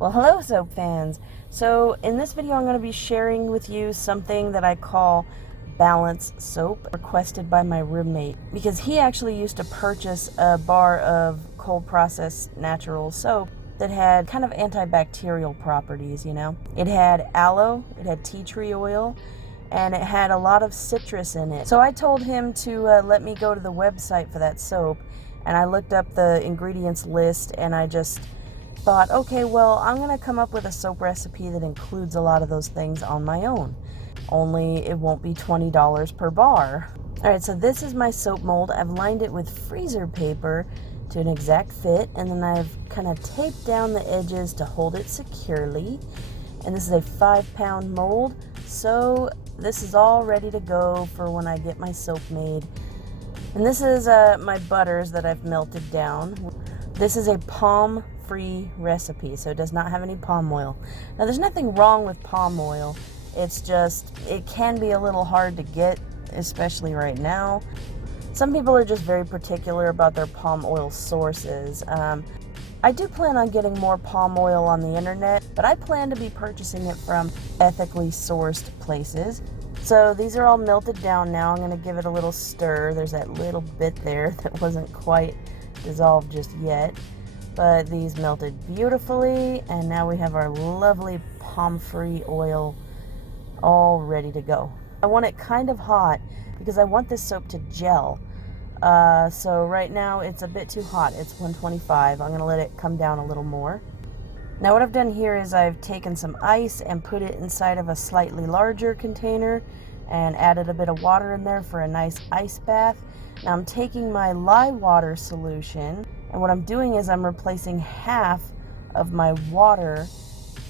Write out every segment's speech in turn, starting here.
Well, hello soap fans. So in this video I'm going to be sharing with you something that I call balance soap, requested by my roommate, because he actually used to purchase a bar of cold processed natural soap that had kind of antibacterial properties, you know. It had aloe, it had tea tree oil, and it had a lot of citrus in it. So I told him to let me go to the website for that soap, and I looked up the ingredients list, and I just thought, okay, well, I'm going to come up with a soap recipe that includes a lot of those things on my own. Only it won't be $20 per bar. Alright, so this is my soap mold. I've lined it with freezer paper to an exact fit, and then I've kind of taped down the edges to hold it securely. And this is a 5-pound mold, so this is all ready to go for when I get my soap made. And this is my butters that I've melted down. This is a palm-free recipe, so it does not have any palm oil. Now, there's nothing wrong with palm oil. It's just, it can be a little hard to get, especially right now. Some people are just very particular about their palm oil sources. I do plan on getting more palm oil on the internet, but I plan to be purchasing it from ethically sourced places. So these are all melted down now. I'm going to give it a little stir. There's that little bit there that wasn't quite dissolved just yet, but these melted beautifully, and now we have our lovely palm-free oil all ready to go. I want it kind of hot because I want this soap to gel. So right now it's a bit too hot. It's 125. I'm going to let it come down a little more. Now what I've done here is I've taken some ice and put it inside of a slightly larger container and added a bit of water in there for a nice ice bath. Now I'm taking my lye water solution, and what I'm doing is I'm replacing half of my water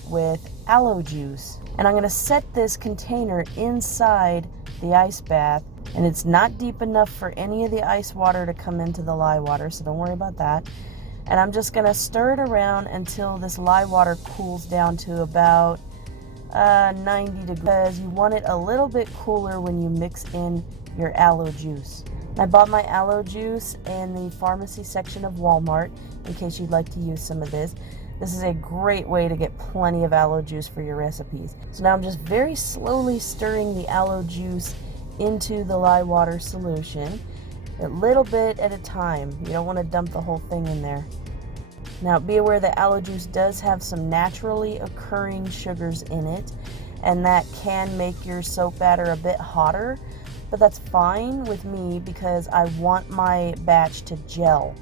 with aloe juice. And I'm going to set this container inside the ice bath, and it's not deep enough for any of the ice water to come into the lye water, so don't worry about that. And I'm just going to stir it around until this lye water cools down to about 90 degrees, because you want it a little bit cooler when you mix in your aloe juice. I bought my aloe juice in the pharmacy section of Walmart, in case you'd like to use some of this. This is a great way to get plenty of aloe juice for your recipes. So now I'm just very slowly stirring the aloe juice into the lye water solution, a little bit at a time. You don't want to dump the whole thing in there. Now be aware that aloe juice does have some naturally occurring sugars in it, and that can make your soap batter a bit hotter, but that's fine with me because I want my batch to gel.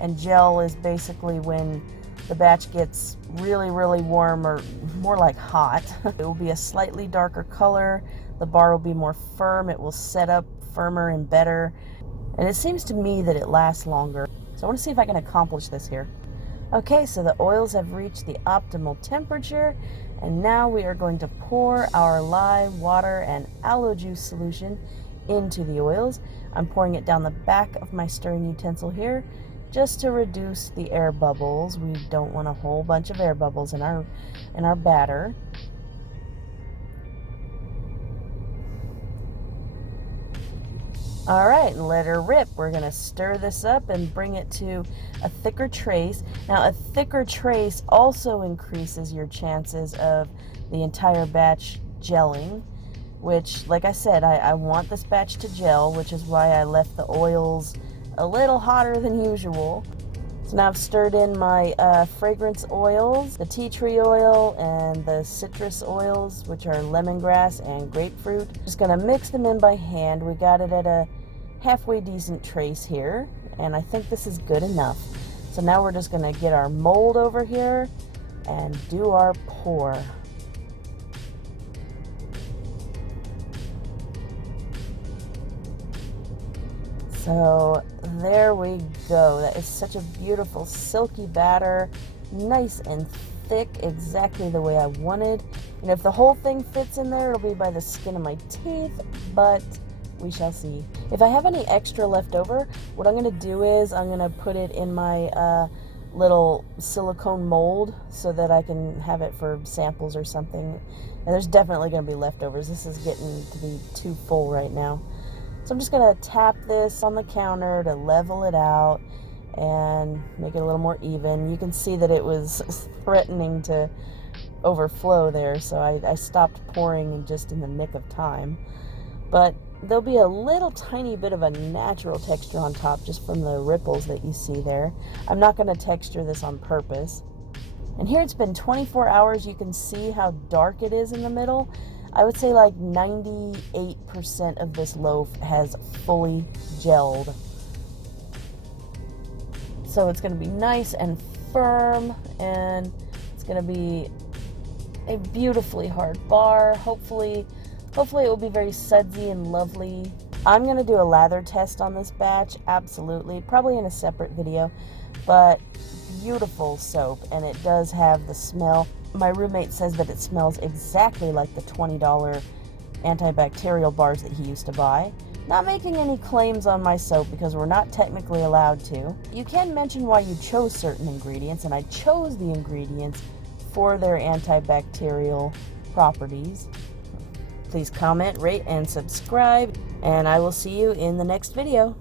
And gel is basically when the batch gets really, really warm, or more like hot. It will be a slightly darker color, the bar will be more firm, it will set up firmer and better, and it seems to me that it lasts longer. So I want to see if I can accomplish this here. Okay, so the oils have reached the optimal temperature, and now we are going to pour our lye, water, and aloe juice solution into the oils. I'm pouring it down the back of my stirring utensil here, just to reduce the air bubbles. We don't want a whole bunch of air bubbles in our batter. Alright, and let her rip. We're going to stir this up and bring it to a thicker trace. Now, a thicker trace also increases your chances of the entire batch gelling, which, like I said, I want this batch to gel, which is why I left the oils a little hotter than usual. So now I've stirred in my fragrance oils, the tea tree oil and the citrus oils, which are lemongrass and grapefruit. Just gonna mix them in by hand. We got it at a halfway decent trace here, and I think this is good enough. So now we're just gonna get our mold over here and do our pour. So there we go. That is such a beautiful silky batter, nice and thick, exactly the way I wanted. And if the whole thing fits in there, it'll be by the skin of my teeth, but we shall see. If I have any extra left over, what I'm going to do is I'm going to put it in my little silicone mold so that I can have it for samples or something. And there's definitely going to be leftovers. This is getting to be too full right now. So I'm just going to tap this on the counter to level it out, and make it a little more even. You can see that it was threatening to overflow there, so I stopped pouring just in the nick of time. But there'll be a little tiny bit of a natural texture on top just from the ripples that you see there. I'm not going to texture this on purpose. And here it's been 24 hours. You can see how dark it is in the middle. I would say like 98% of this loaf has fully gelled. So it's going to be nice and firm, and it's going to be a beautifully hard bar. Hopefully it will be very sudsy and lovely. I'm going to do a lather test on this batch, absolutely, probably in a separate video, but beautiful soap, and it does have the smell. My roommate says that it smells exactly like the $20 antibacterial bars that he used to buy. Not making any claims on my soap because we're not technically allowed to. You can mention why you chose certain ingredients, and I chose the ingredients for their antibacterial properties. Please comment, rate, and subscribe, and I will see you in the next video.